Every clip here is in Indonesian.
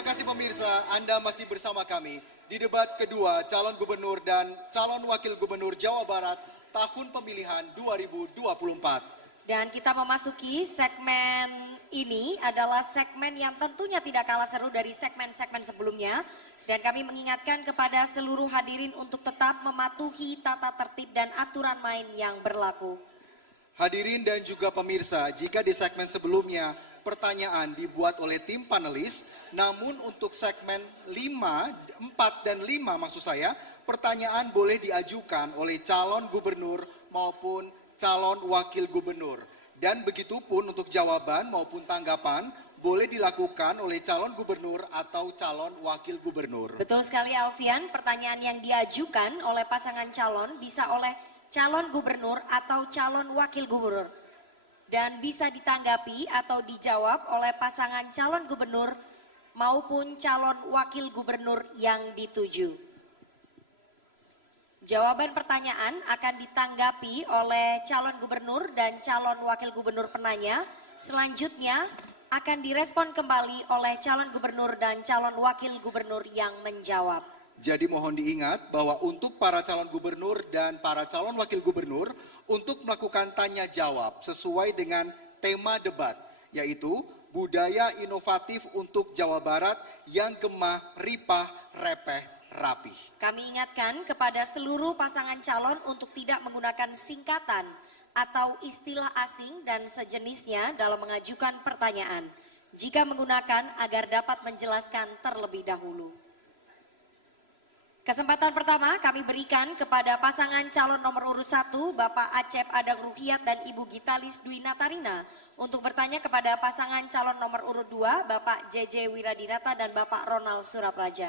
Terima kasih pemirsa, Anda masih bersama kami di debat kedua calon gubernur dan calon wakil gubernur Jawa Barat tahun pemilihan 2024. Dan kita memasuki segmen ini adalah segmen yang tentunya tidak kalah seru dari segmen-segmen sebelumnya. Dan kami mengingatkan kepada seluruh hadirin untuk tetap mematuhi tata tertib dan aturan main yang berlaku. Hadirin dan juga pemirsa, jika di segmen sebelumnya pertanyaan dibuat oleh tim panelis, namun untuk segmen 4 dan 5 maksud saya, pertanyaan boleh diajukan oleh calon gubernur maupun calon wakil gubernur. Dan begitupun untuk jawaban maupun tanggapan boleh dilakukan oleh calon gubernur atau calon wakil gubernur. Betul sekali Alfian, pertanyaan yang diajukan oleh pasangan calon bisa oleh calon gubernur atau calon wakil gubernur. Dan bisa ditanggapi atau dijawab oleh pasangan calon gubernur maupun calon wakil gubernur yang dituju. Jawaban pertanyaan akan ditanggapi oleh calon gubernur dan calon wakil gubernur penanya. Selanjutnya akan direspon kembali oleh calon gubernur dan calon wakil gubernur yang menjawab. Jadi mohon diingat bahwa untuk para calon gubernur dan para calon wakil gubernur untuk melakukan tanya jawab sesuai dengan tema debat, yaitu budaya inovatif untuk Jawa Barat yang gemah, ripah, repeh, rapih. Kami ingatkan kepada seluruh pasangan calon untuk tidak menggunakan singkatan atau istilah asing dan sejenisnya dalam mengajukan pertanyaan. Jika menggunakan agar dapat menjelaskan terlebih dahulu. Kesempatan pertama kami berikan kepada pasangan calon nomor urut 1 Bapak Acep Adang Ruhiat dan Ibu Gitalis Dwi Natarina untuk bertanya kepada pasangan calon nomor urut 2 Bapak JJ Wiradinata dan Bapak Ronald Surapraja.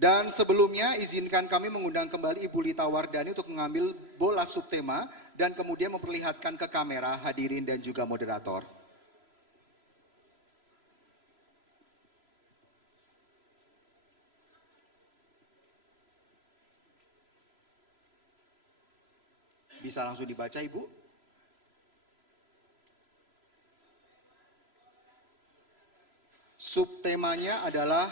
Dan sebelumnya izinkan kami mengundang kembali Ibu Lita Wardani untuk mengambil bola subtema dan kemudian memperlihatkan ke kamera hadirin dan juga moderator. Bisa langsung dibaca Ibu? Subtemanya adalah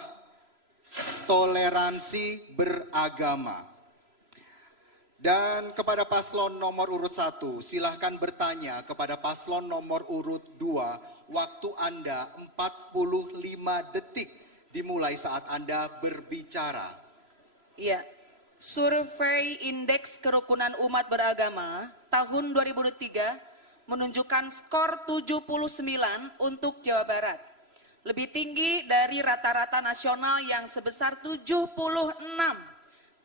toleransi beragama. Dan kepada paslon nomor urut 1, silahkan bertanya kepada paslon nomor urut 2, waktu Anda 45 detik dimulai saat Anda berbicara. Iya. Survei Indeks Kerukunan Umat Beragama tahun 2003 menunjukkan skor 79 untuk Jawa Barat. Lebih tinggi dari rata-rata nasional yang sebesar 76.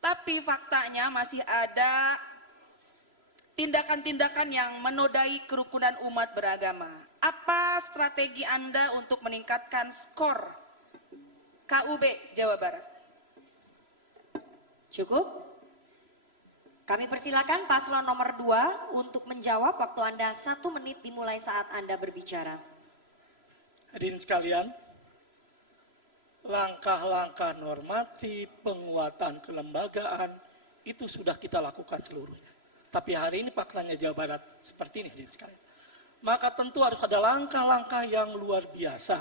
Tapi faktanya masih ada tindakan-tindakan yang menodai kerukunan umat beragama. Apa strategi Anda untuk meningkatkan skor KUB Jawa Barat? Cukup? Kami persilakan paslon nomor 2 untuk menjawab. Waktu Anda 1 menit dimulai saat Anda berbicara. Hadirin sekalian, langkah-langkah normatif, penguatan kelembagaan, itu sudah kita lakukan seluruhnya. Tapi hari ini faktanya Jawa Barat seperti ini hadirin sekalian. Maka tentu harus ada langkah-langkah yang luar biasa.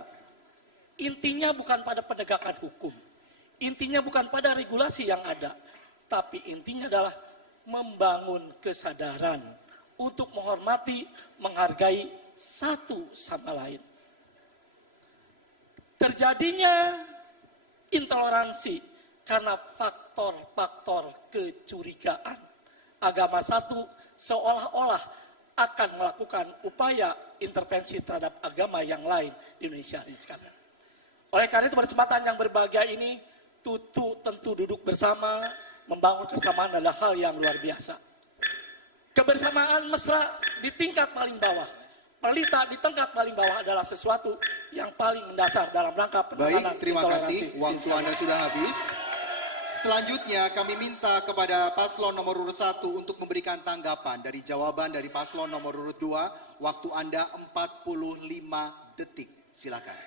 Intinya bukan pada penegakan hukum. Intinya bukan pada regulasi yang ada, tapi intinya adalah membangun kesadaran untuk menghormati, menghargai satu sama lain. Terjadinya intoleransi karena faktor-faktor kecurigaan. Agama satu seolah-olah akan melakukan upaya intervensi terhadap agama yang lain di Indonesia ini sekarang. Oleh karena itu kesempatan yang berbahagia ini tentu duduk bersama, membangun kebersamaan adalah hal yang luar biasa. Kebersamaan mesra di tingkat paling bawah, pelita di tingkat paling bawah adalah sesuatu yang paling mendasar dalam rangka penanganan. Baik, terima kasih. Waktu Anda sudah habis. Selanjutnya kami minta kepada paslon nomor urut 1 untuk memberikan tanggapan dari jawaban dari paslon nomor urut 2. Waktu Anda 45 detik. Silakan.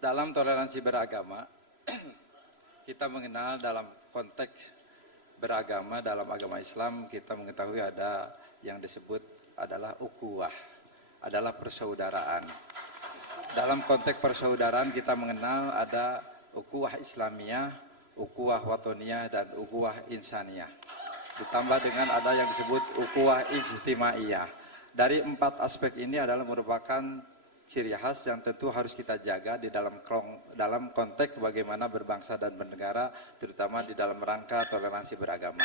Dalam toleransi beragama, kita mengenal dalam konteks beragama, dalam agama Islam kita mengetahui ada yang disebut adalah ukhuwah, adalah persaudaraan. dalam konteks persaudaraan kita mengenal ada ukhuwah Islamiyah, ukhuwah watoniyah, dan ukhuwah insaniyah. Ditambah dengan ada yang disebut ukhuwah ijtimaiyah. Dari 4 aspek ini adalah merupakan ciri khas yang tentu harus kita jaga di dalam konteks bagaimana berbangsa dan bernegara, terutama di dalam rangka toleransi beragama.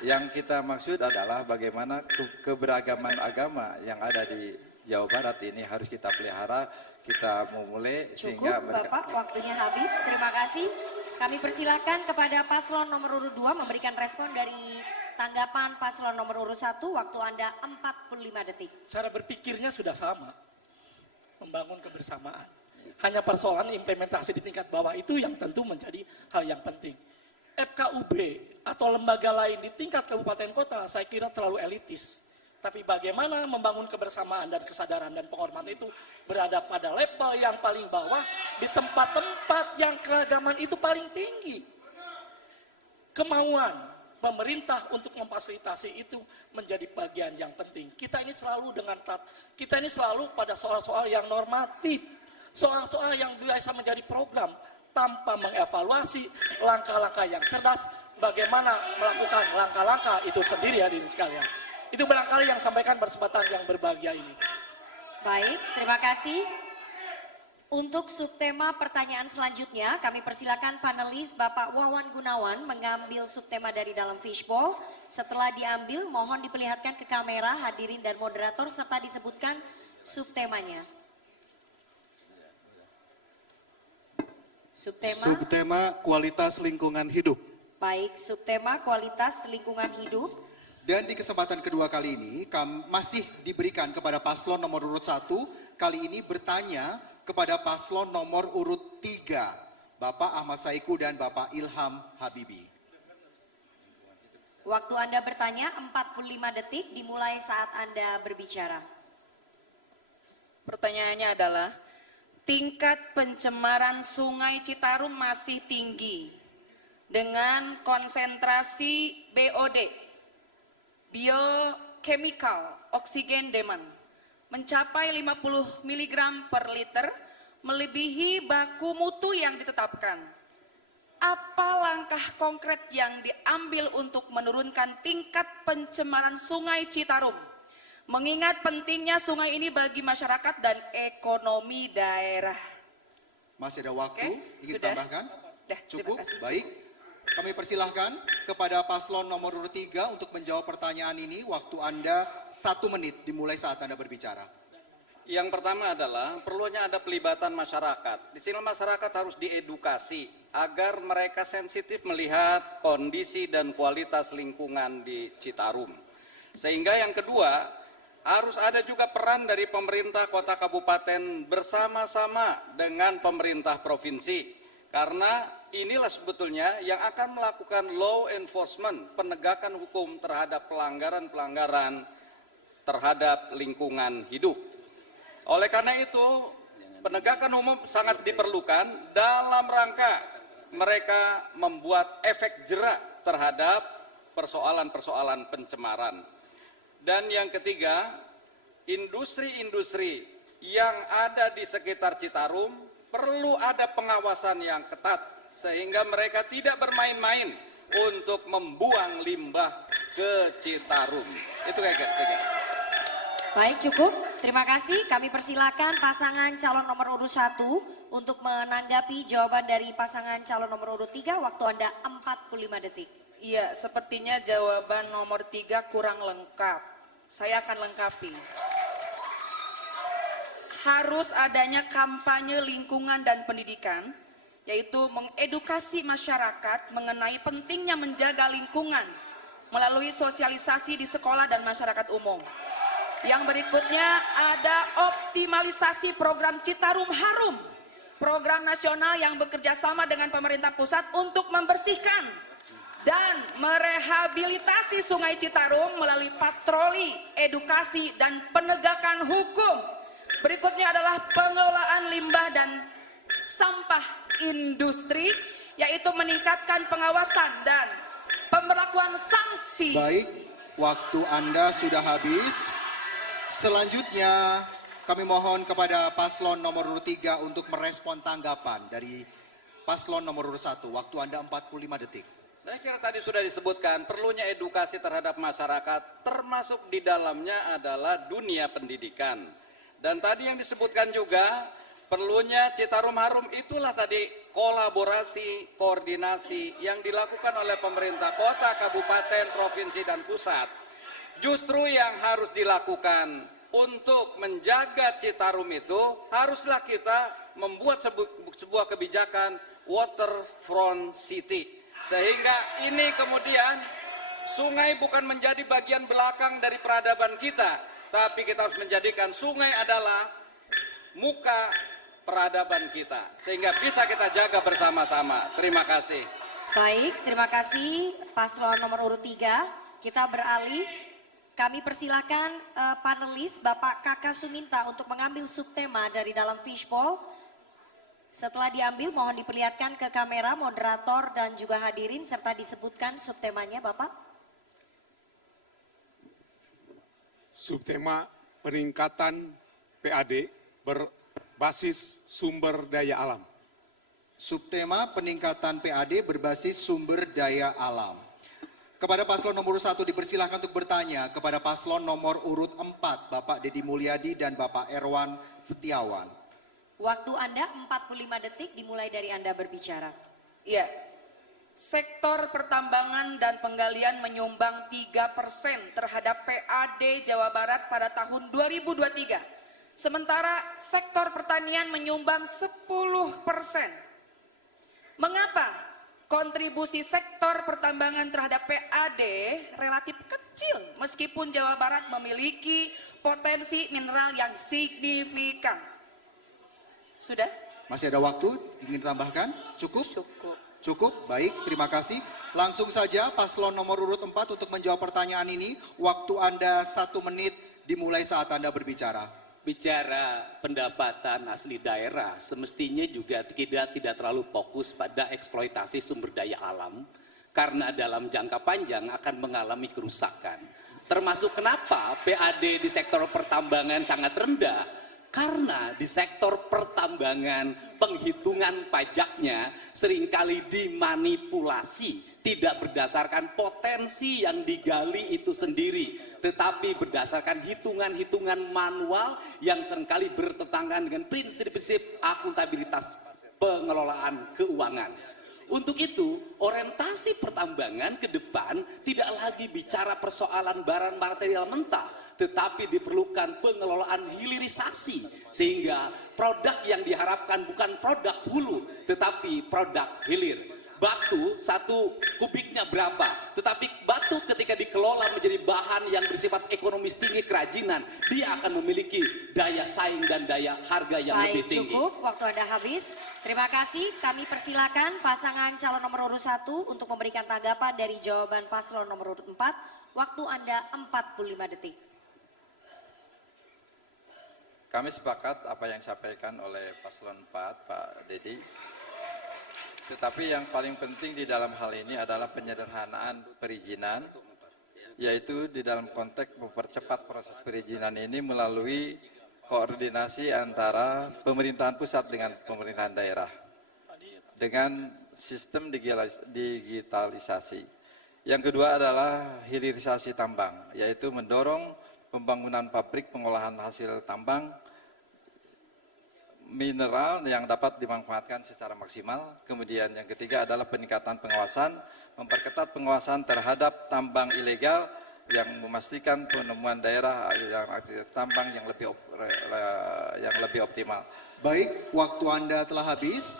Yang kita maksud adalah bagaimana keberagaman agama yang ada di Jawa Barat ini harus kita pelihara, kita memulai sehingga Cukup Bapak, waktunya habis. Terima kasih. Kami persilakan kepada paslon nomor urut 2 memberikan respon dari tanggapan paslon nomor urut 1. Waktu Anda 45 detik. Cara berpikirnya sudah sama, membangun kebersamaan. Hanya persoalan implementasi di tingkat bawah itu yang tentu menjadi hal yang penting. FKUB atau lembaga lain di tingkat kabupaten kota saya kira terlalu elitis. Tapi bagaimana membangun kebersamaan dan kesadaran dan penghormatan itu berada pada level yang paling bawah di tempat-tempat yang keragaman itu paling tinggi. Kemauan pemerintah untuk memfasilitasi itu menjadi bagian yang penting. Kita ini selalu pada soal-soal yang normatif, soal-soal yang biasa menjadi program tanpa mengevaluasi langkah-langkah yang cerdas bagaimana melakukan langkah-langkah itu sendiri hadirin sekalian. Itu barangkali yang sampaikan bersempatan yang berbahagia ini. Baik, terima kasih. Untuk subtema pertanyaan selanjutnya, kami persilakan panelis Bapak Wawan Gunawan mengambil subtema dari dalam fishbowl. Setelah diambil, mohon diperlihatkan ke kamera hadirin dan moderator serta disebutkan subtemanya. Subtema kualitas lingkungan hidup. Baik, subtema kualitas lingkungan hidup. Dan di kesempatan kedua kali ini masih diberikan kepada paslon nomor urut 1, kali ini bertanya kepada paslon nomor urut 3, Bapak Ahmad Saiku dan Bapak Ilham Habibi. Waktu Anda bertanya 45 detik dimulai saat Anda berbicara. Pertanyaannya adalah, tingkat pencemaran Sungai Citarum masih tinggi dengan konsentrasi BOD, biochemical oxygen demand, mencapai 50 mg per liter, melebihi baku mutu yang ditetapkan. Apa langkah konkret yang diambil untuk menurunkan tingkat pencemaran Sungai Citarum? Mengingat pentingnya sungai ini bagi masyarakat dan ekonomi daerah. Masih ada waktu, ingin sudah. ditambahkan? Dah, Cukup, terima kasih. baik. Kami persilahkan kepada paslon nomor urut 3 untuk menjawab pertanyaan ini. Waktu Anda 1 menit dimulai saat Anda berbicara. Yang pertama adalah perlunya ada pelibatan masyarakat. Di sini masyarakat harus diedukasi agar mereka sensitif melihat kondisi dan kualitas lingkungan di Citarum. Sehingga yang kedua, harus ada juga peran dari pemerintah kota kabupaten bersama-sama dengan pemerintah provinsi. Karena inilah sebetulnya yang akan melakukan law enforcement, penegakan hukum terhadap pelanggaran-pelanggaran terhadap lingkungan hidup. Oleh karena itu, penegakan hukum sangat diperlukan dalam rangka mereka membuat efek jerak terhadap persoalan-persoalan pencemaran. Dan yang ketiga, industri-industri yang ada di sekitar Citarum perlu ada pengawasan yang ketat sehingga mereka tidak bermain-main untuk membuang limbah ke Citarum. Itu kayak ketiga. Baik, cukup. Terima kasih. Kami persilakan pasangan calon nomor urut 1 untuk menanggapi jawaban dari pasangan calon nomor urut 3. Waktu Anda 45 detik. Iya, sepertinya jawaban nomor 3 kurang lengkap. Saya akan lengkapi. Harus adanya kampanye lingkungan dan pendidikan, yaitu mengedukasi masyarakat mengenai pentingnya menjaga lingkungan melalui sosialisasi di sekolah dan masyarakat umum. Yang berikutnya ada optimalisasi program Citarum Harum, program nasional yang bekerja sama dengan pemerintah pusat untuk membersihkan dan merehabilitasi Sungai Citarum melalui patroli, edukasi, dan penegakan hukum. Berikutnya adalah pengelolaan limbah dan sampah industri, yaitu meningkatkan pengawasan dan pemberlakuan sanksi. Baik, waktu Anda sudah habis. Selanjutnya Kami mohon kepada paslon nomor urut 3 untuk merespon tanggapan dari paslon nomor urut 1. Waktu Anda 45 detik. Saya kira tadi sudah disebutkan perlunya edukasi terhadap masyarakat, termasuk di dalamnya adalah dunia pendidikan. Dan tadi yang disebutkan juga perlunya Citarum Harum, itulah tadi kolaborasi, koordinasi yang dilakukan oleh pemerintah kota, kabupaten, provinsi, dan pusat. Justru yang harus dilakukan untuk menjaga Citarum itu, haruslah kita membuat sebuah kebijakan waterfront city. Sehingga ini kemudian sungai bukan menjadi bagian belakang dari peradaban kita, tapi kita harus menjadikan sungai adalah muka peradaban kita, sehingga bisa kita jaga bersama-sama. Terima kasih. Baik, terima kasih paslon nomor urut 3. Kita beralih, kami persilakan panelis Bapak Kaka Suminta untuk mengambil subtema dari dalam fishbowl. Setelah diambil, mohon diperlihatkan ke kamera, moderator dan juga hadirin, serta disebutkan subtemanya Bapak. Subtema peningkatan PAD berbasis sumber daya alam. Subtema peningkatan PAD berbasis sumber daya alam. Kepada paslon nomor 1 dipersilahkan untuk bertanya kepada paslon nomor urut 4, Bapak Dedi Mulyadi dan Bapak Erwan Setiawan. Waktu Anda 45 detik dimulai dari Anda berbicara. Iya, sektor pertambangan dan penggalian menyumbang 3% terhadap PAD Jawa Barat pada tahun 2023. Sementara sektor pertanian menyumbang 10%. Mengapa kontribusi sektor pertambangan terhadap PAD relatif kecil meskipun Jawa Barat memiliki potensi mineral yang signifikan? Sudah? Masih ada waktu? Ingin tambahkan? Cukup? Cukup. Cukup? Baik, terima kasih. Langsung saja paslon nomor urut 4 untuk menjawab pertanyaan ini. Waktu Anda 1 menit dimulai saat Anda berbicara. Bicara pendapatan asli daerah semestinya juga tidak terlalu fokus pada eksploitasi sumber daya alam, karena dalam jangka panjang akan mengalami kerusakan. Termasuk kenapa PAD di sektor pertambangan sangat rendah, karena di sektor pertambangan penghitungan pajaknya seringkali dimanipulasi, tidak berdasarkan potensi yang digali itu sendiri, tetapi berdasarkan hitungan-hitungan manual yang seringkali bertentangan dengan prinsip-prinsip akuntabilitas pengelolaan keuangan. Untuk itu, orientasi pertambangan ke depan tidak lagi bicara persoalan barang material mentah, tetapi diperlukan pengelolaan hilirisasi, sehingga produk yang diharapkan bukan produk hulu, tetapi produk hilir. Batu 1 kubiknya berapa, tetapi batu ketika dikelola menjadi bahan yang bersifat ekonomis tinggi, kerajinan, dia akan memiliki daya saing dan daya harga yang lebih tinggi. Cukup, waktu Anda habis. Terima kasih, kami persilakan pasangan calon nomor urut 1 untuk memberikan tanggapan dari jawaban paslon nomor urut 4. Waktu Anda 45 detik. Kami sepakat apa yang disampaikan oleh paslon 4, Pak Dedi. Tetapi yang paling penting di dalam hal ini adalah penyederhanaan perizinan, yaitu di dalam konteks mempercepat proses perizinan ini melalui koordinasi antara pemerintahan pusat dengan pemerintahan daerah dengan sistem digitalisasi. Yang kedua adalah hilirisasi tambang, yaitu mendorong pembangunan pabrik pengolahan hasil tambang mineral yang dapat dimanfaatkan secara maksimal. Kemudian yang ketiga adalah peningkatan pengawasan, memperketat pengawasan terhadap tambang ilegal yang memastikan penemuan daerah yang aktivitas tambang yang lebih optimal. Baik, waktu Anda telah habis.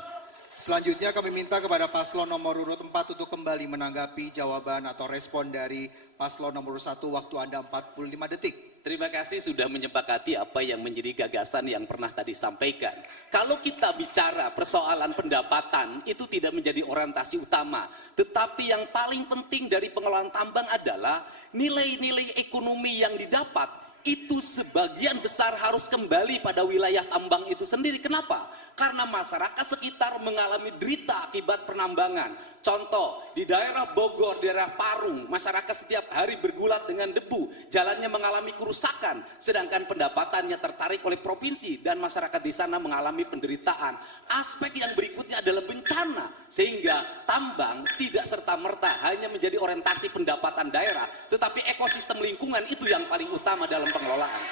Selanjutnya kami minta kepada paslon nomor urut 4 untuk kembali menanggapi jawaban atau respon dari paslon nomor 1. Waktu Anda 45 detik. Terima kasih sudah menyepakati apa yang menjadi gagasan yang pernah tadi sampaikan. Kalau kita bicara persoalan pendapatan, itu tidak menjadi orientasi utama. Tetapi yang paling penting dari pengelolaan tambang adalah nilai-nilai ekonomi yang didapat itu sebagian besar harus kembali pada wilayah tambang itu sendiri. Kenapa? Karena masyarakat sekitar mengalami derita akibat penambangan. Contoh, di daerah Bogor, daerah Parung, masyarakat setiap hari bergulat dengan debu, jalannya mengalami kerusakan, sedangkan pendapatannya tertarik oleh provinsi dan masyarakat di sana mengalami penderitaan. Aspek yang berikutnya adalah bencana, sehingga tambang tidak serta-merta hanya menjadi orientasi pendapatan daerah, tetapi ekosistem lingkungan itu yang paling utama dalam pengelolaan.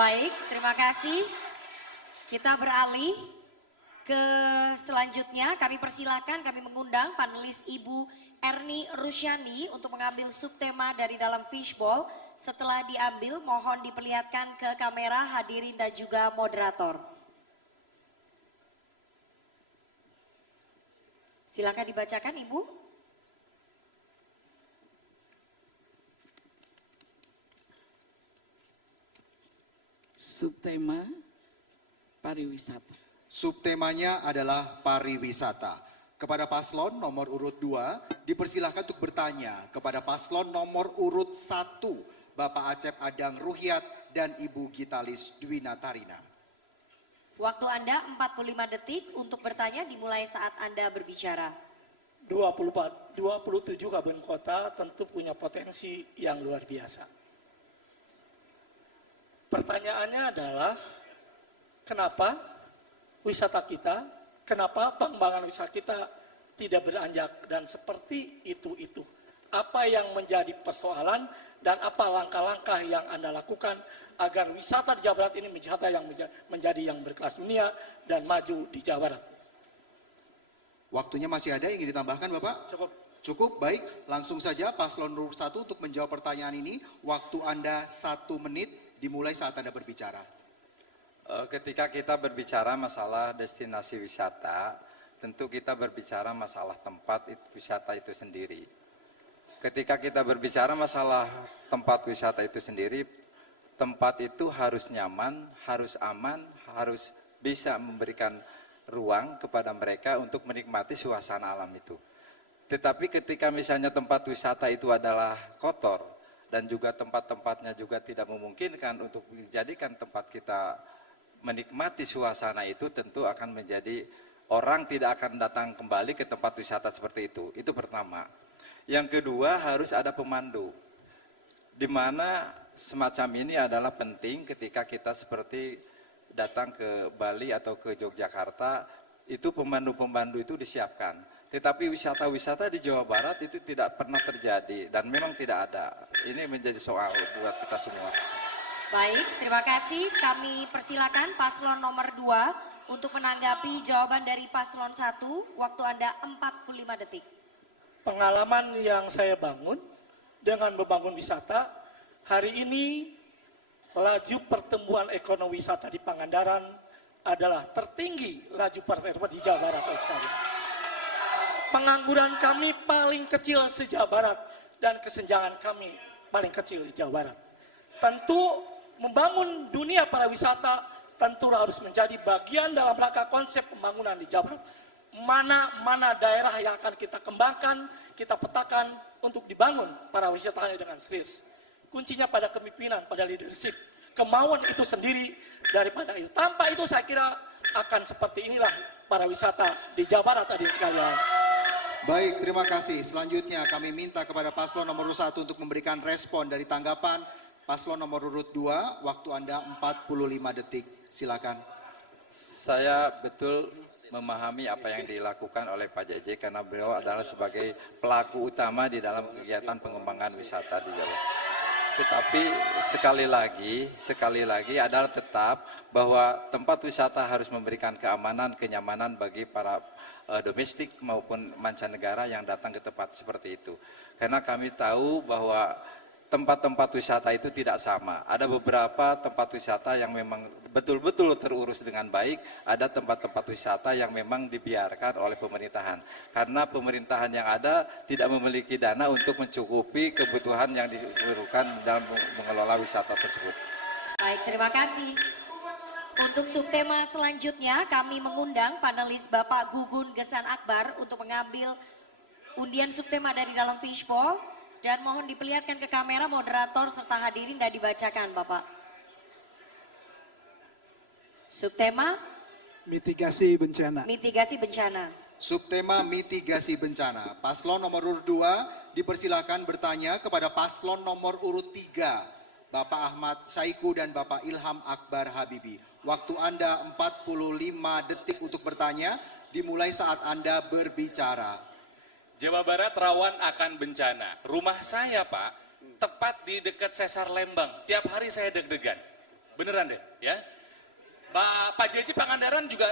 Baik, terima kasih. Kita beralih ke selanjutnya. Kami persilakan, kami mengundang panelis Ibu Erni Rusyani untuk mengambil subtema dari dalam fishbowl. Setelah diambil, mohon diperlihatkan ke kamera hadirin dan juga moderator. Silakan dibacakan, Ibu. Subtema pariwisata. Subtemanya adalah pariwisata. Kepada paslon nomor urut 2, dipersilahkan untuk bertanya kepada paslon nomor urut 1, Bapak Acep Adang Ruhyat dan Ibu Gitalis Dwina Tarina. Waktu Anda 45 detik untuk bertanya dimulai saat Anda berbicara. 27 kabupaten kota tentu punya potensi yang luar biasa. Pertanyaannya adalah, kenapa wisata kita, kenapa pengembangan wisata kita tidak beranjak dan seperti itu? Apa yang menjadi persoalan dan apa langkah-langkah yang Anda lakukan agar wisata di Jawa Barat ini menjadi yang berkelas dunia dan maju di Jawa Barat? Waktunya masih ada yang ingin ditambahkan, Bapak? Cukup. Cukup, baik. Langsung saja paslon nomor 1 untuk menjawab pertanyaan ini. Waktu Anda 1 menit. Dimulai saat Anda berbicara. Ketika kita berbicara masalah destinasi wisata, tentu kita berbicara masalah tempat wisata itu sendiri. Ketika kita berbicara masalah tempat wisata itu sendiri, tempat itu harus nyaman, harus aman, harus bisa memberikan ruang kepada mereka untuk menikmati suasana alam itu. Tetapi ketika misalnya tempat wisata itu adalah kotor, dan juga tempat-tempatnya juga tidak memungkinkan untuk dijadikan tempat kita menikmati suasana itu, tentu akan menjadi orang tidak akan datang kembali ke tempat wisata seperti itu. Itu pertama. Yang kedua, harus ada pemandu. Di mana semacam ini adalah penting ketika kita seperti datang ke Bali atau ke Yogyakarta, itu pemandu-pemandu itu disiapkan. Tetapi wisata-wisata di Jawa Barat itu tidak pernah terjadi dan memang tidak ada. Ini menjadi soal buat kita semua. Baik, terima kasih. Kami persilakan paslon nomor 2 untuk menanggapi jawaban dari paslon 1. Waktu Anda 45 detik. Pengalaman yang saya bangun dengan membangun wisata, hari ini laju pertumbuhan ekonomi wisata di Pangandaran adalah tertinggi laju pertumbuhan di Jawa Barat sekali. Pengangguran kami paling kecil se-Jawa Barat dan kesenjangan kami paling kecil di Jawa Barat. Tentu membangun dunia pariwisata tentu harus menjadi bagian dalam rangka konsep pembangunan di Jawa Barat. Mana daerah yang akan kita kembangkan, kita petakan untuk dibangun pariwisatanya dengan serius. Kuncinya pada kepemimpinan, pada leadership, kemauan itu sendiri daripada itu. Tanpa itu saya kira akan seperti inilah pariwisata di Jawa Barat tadi sekalian. Baik, terima kasih. Selanjutnya kami minta kepada paslon nomor 1 untuk memberikan respon dari tanggapan paslon nomor urut 2. Waktu Anda 45 detik. Silakan. Saya betul memahami apa yang dilakukan oleh Pak JJ karena beliau adalah sebagai pelaku utama di dalam kegiatan pengembangan wisata di Jawa. Tetapi sekali lagi adalah tetap bahwa tempat wisata harus memberikan keamanan, kenyamanan bagi para domestik maupun mancanegara yang datang ke tempat seperti itu. Karena kami tahu bahwa tempat-tempat wisata itu tidak sama. Ada beberapa tempat wisata yang memang betul-betul terurus dengan baik, ada tempat-tempat wisata yang memang dibiarkan oleh pemerintahan. Karena pemerintahan yang ada tidak memiliki dana untuk mencukupi kebutuhan yang diperlukan dalam mengelola wisata tersebut. Baik, terima kasih. Untuk subtema selanjutnya kami mengundang panelis Bapak Gugun Gesan Akbar untuk mengambil undian subtema dari dalam fishbowl dan mohon diperlihatkan ke kamera moderator serta hadirin dan dibacakan Bapak. Subtema Mitigasi bencana. mitigasi bencana. Subtema mitigasi bencana. Paslon nomor urut 2 dipersilakan bertanya kepada paslon nomor urut 3, Bapak Ahmad Saiku dan Bapak Ilham Akbar Habibi. Waktu Anda 45 detik untuk bertanya, dimulai saat Anda berbicara. Jawa Barat rawan akan bencana. Rumah saya, Pak, tepat di dekat Sesar Lembang. Tiap hari saya deg-degan. Beneran deh, ya. Pak JJ Pangandaran juga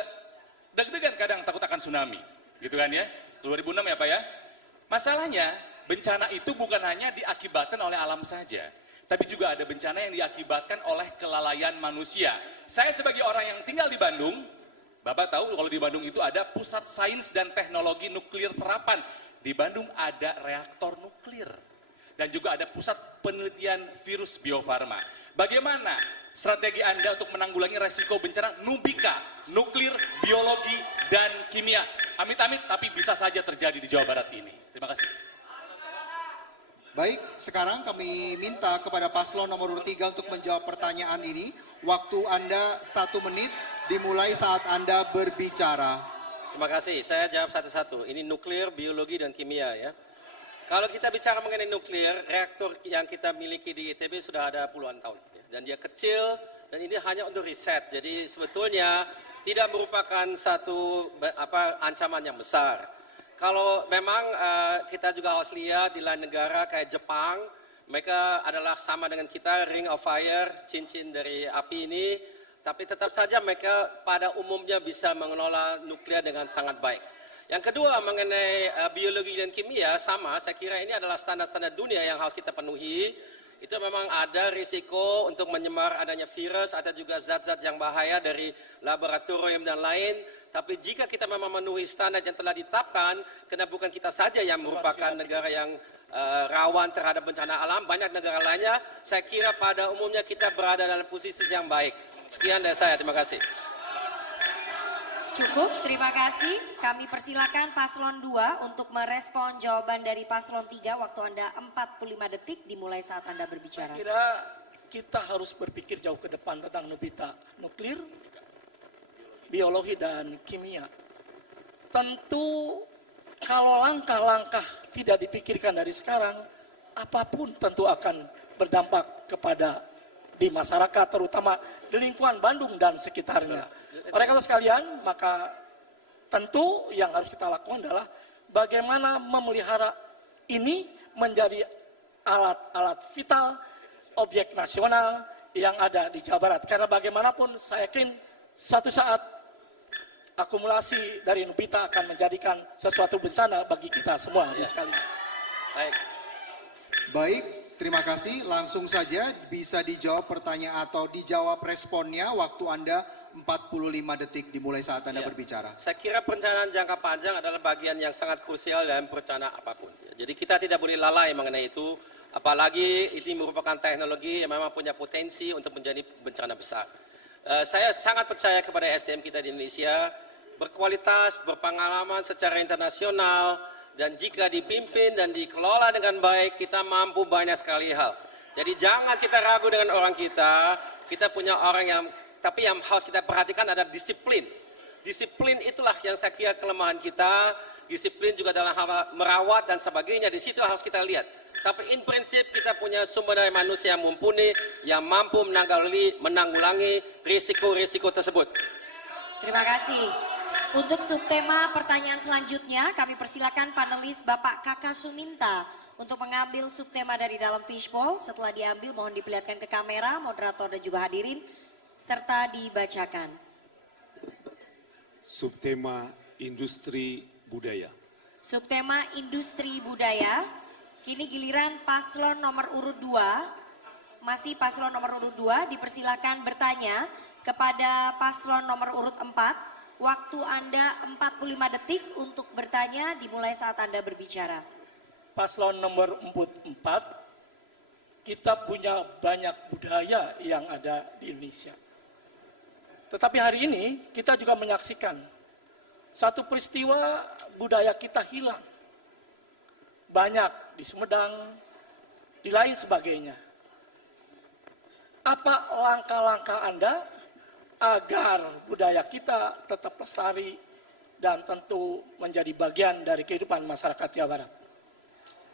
deg-degan kadang takut akan tsunami. Gitu kan ya? 2006 ya, Pak ya. Masalahnya, bencana itu bukan hanya diakibatkan oleh alam saja, tapi juga ada bencana yang diakibatkan oleh kelalaian manusia. Saya sebagai orang yang tinggal di Bandung, Bapak tahu kalau di Bandung itu ada Pusat Sains dan Teknologi Nuklir Terapan. Di Bandung ada reaktor nuklir. Dan juga ada Pusat Penelitian Virus Bio Farma. Bagaimana strategi Anda untuk menanggulangi resiko bencana Nubika, nuklir, biologi, dan kimia? Amit-amit, tapi bisa saja terjadi di Jawa Barat ini. Terima kasih. Baik, sekarang kami minta kepada paslon nomor urut 3 untuk menjawab pertanyaan ini. Waktu Anda 1 menit, dimulai saat Anda berbicara. Terima kasih, saya jawab satu-satu. Ini nuklir, biologi, dan kimia ya. Kalau kita bicara mengenai nuklir, reaktor yang kita miliki di ITB sudah ada puluhan tahun. Ya. Dan dia kecil, dan ini hanya untuk riset. Jadi sebetulnya tidak merupakan satu ancaman yang besar. Kalau memang kita juga harus lihat di lain negara kayak Jepang, mereka adalah sama dengan kita, Ring of Fire, cincin dari api ini, tapi tetap saja mereka pada umumnya bisa mengelola nuklir dengan sangat baik. Yang kedua mengenai biologi dan kimia, sama, saya kira ini adalah standar-standar dunia yang harus kita penuhi. Itu memang ada risiko untuk menyemar adanya virus, ada juga zat-zat yang bahaya dari laboratorium dan lain. Tapi jika kita memang memenuhi standar yang telah ditetapkan, karena bukan kita saja yang merupakan negara yang rawan terhadap bencana alam, banyak negara lainnya, saya kira pada umumnya kita berada dalam posisi yang baik. Sekian dari saya, terima kasih. Cukup, terima kasih. Kami persilakan paslon 2 untuk merespon jawaban dari paslon 3. Waktu Anda 45 detik, dimulai saat Anda berbicara. Saya kira kita harus berpikir jauh ke depan tentang nuklir, biologi, dan kimia. Tentu kalau langkah-langkah tidak dipikirkan dari sekarang, apapun tentu akan berdampak kepada di masyarakat, terutama di lingkungan Bandung dan sekitarnya. Oleh karena sekalian, maka tentu yang harus kita lakukan adalah bagaimana memelihara ini menjadi alat-alat vital, objek nasional yang ada di Jawa Barat. Karena bagaimanapun saya yakin suatu saat akumulasi dari Nubita akan menjadikan sesuatu bencana bagi kita semua. Sekalian. Baik, terima kasih. Langsung saja bisa dijawab pertanyaan atau dijawab responnya. Waktu Anda 45 detik dimulai saat Anda berbicara. Saya kira perencanaan jangka panjang adalah bagian yang sangat krusial dalam perencanaan apapun. Jadi kita tidak boleh lalai mengenai itu. Apalagi ini merupakan teknologi yang memang punya potensi untuk menjadi bencana besar. Saya sangat percaya kepada SDM kita di Indonesia, berkualitas, berpengalaman secara internasional, dan jika dipimpin dan dikelola dengan baik, kita mampu banyak sekali hal. Jadi jangan kita ragu dengan orang kita punya orang yang, tapi yang harus kita perhatikan adalah disiplin. Disiplin itulah yang saya kira kelemahan kita, disiplin juga dalam hal merawat dan sebagainya, di situ harus kita lihat. Tapi in prinsip kita punya sumber daya manusia yang mumpuni, yang mampu menanggulangi risiko-risiko tersebut. Terima kasih. Untuk subtema pertanyaan selanjutnya, kami persilakan panelis Bapak Kakak Suminta untuk mengambil subtema dari dalam fishbowl. Setelah diambil, mohon diperlihatkan ke kamera, moderator dan juga hadirin, serta dibacakan. Subtema industri budaya. Subtema industri budaya. Kini giliran paslon nomor urut 2, masih paslon nomor urut 2, dipersilakan bertanya kepada paslon nomor urut 4. Waktu Anda 45 detik untuk bertanya, dimulai saat Anda berbicara. Paslon nomor 4, kita punya banyak budaya yang ada di Indonesia. Tetapi hari ini kita juga menyaksikan satu peristiwa budaya kita hilang. Banyak di Sumedang, di lain sebagainya. Apa langkah-langkah Anda agar budaya kita tetap lestari dan tentu menjadi bagian dari kehidupan masyarakat Jawa Barat.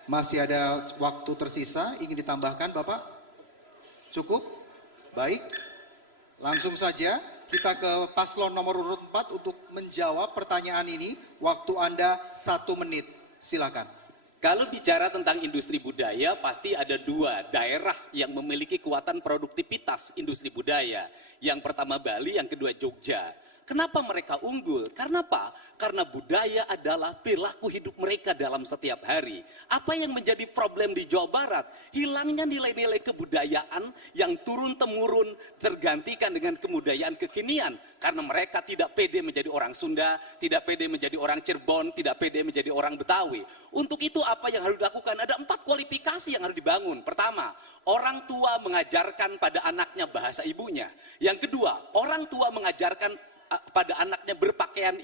Masih ada waktu tersisa, ingin ditambahkan Bapak? Cukup? Baik. Langsung saja kita ke paslon nomor urut 4 untuk menjawab pertanyaan ini. Waktu Anda 1 menit. Silakan. Kalau bicara tentang industri budaya, pasti ada dua daerah yang memiliki kekuatan produktivitas industri budaya. Yang pertama Bali, yang kedua Jogja. Kenapa mereka unggul? Karena apa? Karena budaya adalah perilaku hidup mereka dalam setiap hari. Apa yang menjadi problem di Jawa Barat? Hilangnya nilai-nilai kebudayaan yang turun-temurun tergantikan dengan kebudayaan kekinian. Karena mereka tidak pede menjadi orang Sunda, tidak pede menjadi orang Cirebon, tidak pede menjadi orang Betawi. Untuk itu apa yang harus dilakukan? Ada 4 kualifikasi yang harus dibangun. Pertama, orang tua mengajarkan pada anaknya bahasa ibunya. Yang kedua, orang tua mengajarkan pada anaknya berpakaian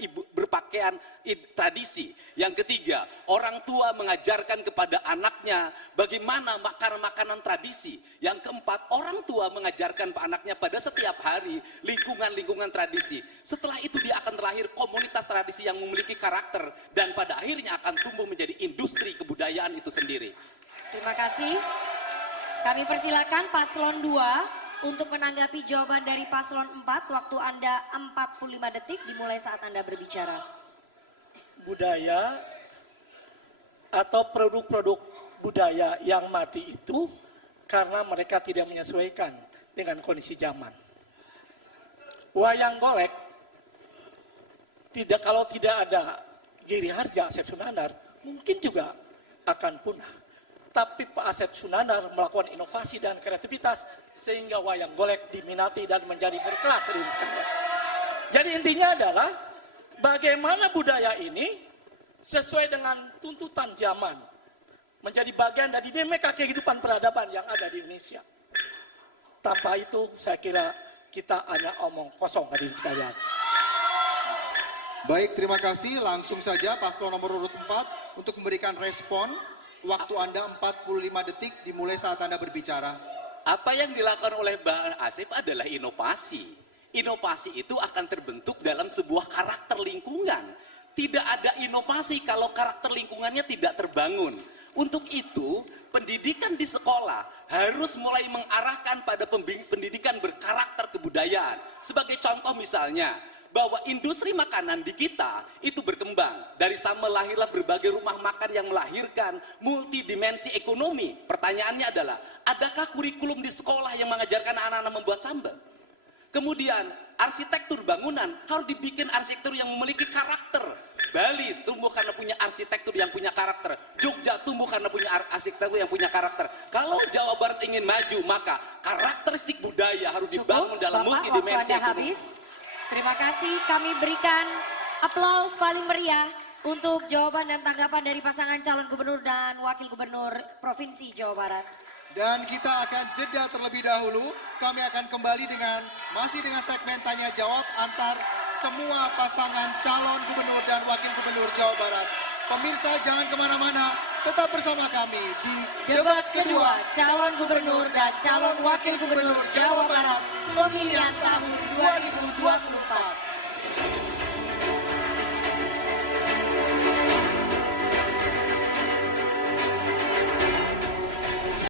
tradisi. Yang ketiga, orang tua mengajarkan kepada anaknya bagaimana makan makanan tradisi. Yang keempat, orang tua mengajarkan anaknya pada setiap hari lingkungan tradisi. Setelah itu dia akan terlahir komunitas tradisi yang memiliki karakter dan pada akhirnya akan tumbuh menjadi industri kebudayaan itu sendiri. Terima kasih. Kami persilakan paslon 2 untuk menanggapi jawaban dari paslon 4. Waktu Anda 45 detik dimulai saat Anda berbicara. Budaya atau produk-produk budaya yang mati itu karena mereka tidak menyesuaikan dengan kondisi zaman. Wayang golek, kalau tidak ada Giri Harja, Asep Sunandar, mungkin juga akan punah. Tapi Pak Asep Sunandar melakukan inovasi dan kreativitas sehingga wayang golek diminati dan menjadi berkelas di sekalian. Jadi intinya adalah bagaimana budaya ini sesuai dengan tuntutan zaman menjadi bagian dari dinamika kehidupan peradaban yang ada di Indonesia. Tanpa itu saya kira kita hanya omong kosong hadirin sekalian. Baik, terima kasih. Langsung saja paslon nomor urut 4 untuk memberikan respon. Waktu Anda 45 detik dimulai saat Anda berbicara. Apa yang dilakukan oleh Mbak Asif adalah inovasi. Inovasi itu akan terbentuk dalam sebuah karakter lingkungan. Tidak ada inovasi kalau karakter lingkungannya tidak terbangun. Untuk itu, pendidikan di sekolah harus mulai mengarahkan pada pendidikan berkarakter kebudayaan. Sebagai contoh misalnya, bahwa industri makanan di kita itu berkembang. Dari sama lahirlah berbagai rumah makan yang melahirkan multidimensi ekonomi. Pertanyaannya adalah, adakah kurikulum di sekolah yang mengajarkan anak-anak membuat sambal? Kemudian, arsitektur bangunan harus dibikin arsitektur yang memiliki karakter. Bali tumbuh karena punya arsitektur yang punya karakter. Jogja tumbuh karena punya arsitektur yang punya karakter. Kalau Jawa Barat ingin maju, maka karakteristik budaya harus dibangun dalam multidimensi ekonomi. Terima kasih, kami berikan aplaus paling meriah untuk jawaban dan tanggapan dari pasangan calon gubernur dan wakil gubernur Provinsi Jawa Barat. Dan kita akan jeda terlebih dahulu. Kami akan kembali masih dengan segmen tanya jawab antar semua pasangan calon gubernur dan wakil gubernur Jawa Barat. Pemirsa jangan kemana-mana, tetap bersama kami di debat kedua calon gubernur dan calon wakil gubernur Jawa Barat pemilihan tahun 2020.